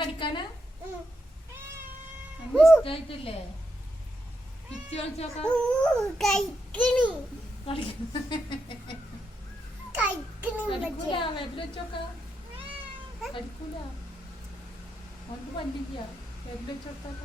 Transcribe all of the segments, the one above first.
കടിക്കാന് ഇഷ്ടായിട്ടില്ലേ? കിച്ചു കളിച്ചോക്ക കടിക്കൂല. അവർക്ക് പല്ലില്ല. വെല്ല വെച്ചോട്ടാക്ക.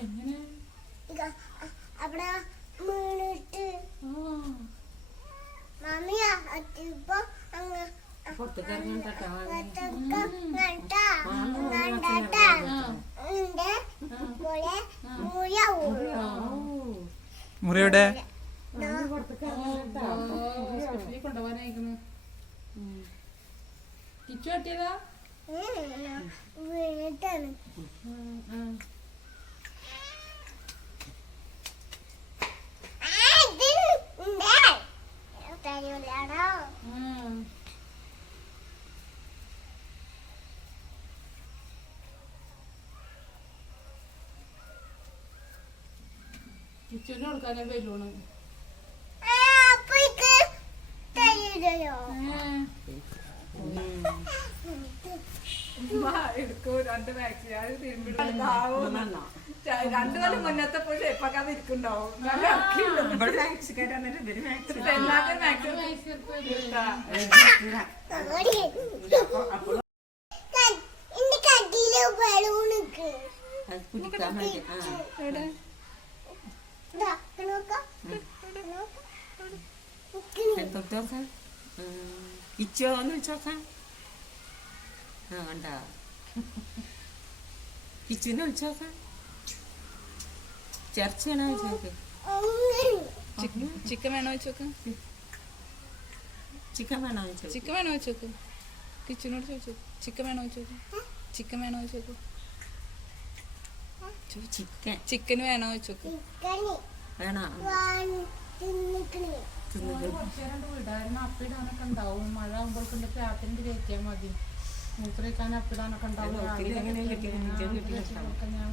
എങ്ങനെ അവിടെ വീണിട്ട് മമ്മിയ ഇപ്പൊ അങ്ങ് മുറിയുടെ കൊണ്ടുപോകാനായിക്കുന്നു. കിച്ചു കട്ടിയതാ വീണിട്ടാണ്. കിച്ചുവിന് കൊടുക്കാനേ വരുവാണ്. എടുക്കൂ 2 മാക്സി അത് തിരുമ്പിടും. 2 കൊല്ലം മുന്നത്തെ പോലെ ഇപ്പൊക്കെ അത് ഇരിക്കുന്നുണ്ടാവും. കിച്ചോന്ന് വിളിച്ചോക്കാം. കണ്ട കിച്ചുവിനെ വിളിച്ചോക്കാം. ചർച്ച വേണോ ചോദിച്ചോക്ക്. ചിക്കൻ വേണോ ചോദിച്ചോക്ക്. ചിക്കൻ വേണോ ചോദിച്ചോക്ക്. ചിക്കൻ വേണോ ചോദിച്ചോക്ക്. കിച്ചനോട് ചോദിച്ചോ. ചിക്കൻ വേണോ ചോദിച്ചോക്ക്. ചിക്കൻ വേണോ ചോദിച്ചോക്ക്. ചിക്കൻ ചിക്കൻ വേണോ ചോദിച്ചോക്ക്. വേണോ വിടാനും അപ്പിടാനൊക്കെ ഉണ്ടാവും. മഴ ആകുമ്പോഴേക്കും രാത്രി കയറ്റിയാൽ മതി. മൂത്രയിക്കാൻ അപ്പിടാനൊക്കെ ഉണ്ടാവും. ഞാൻ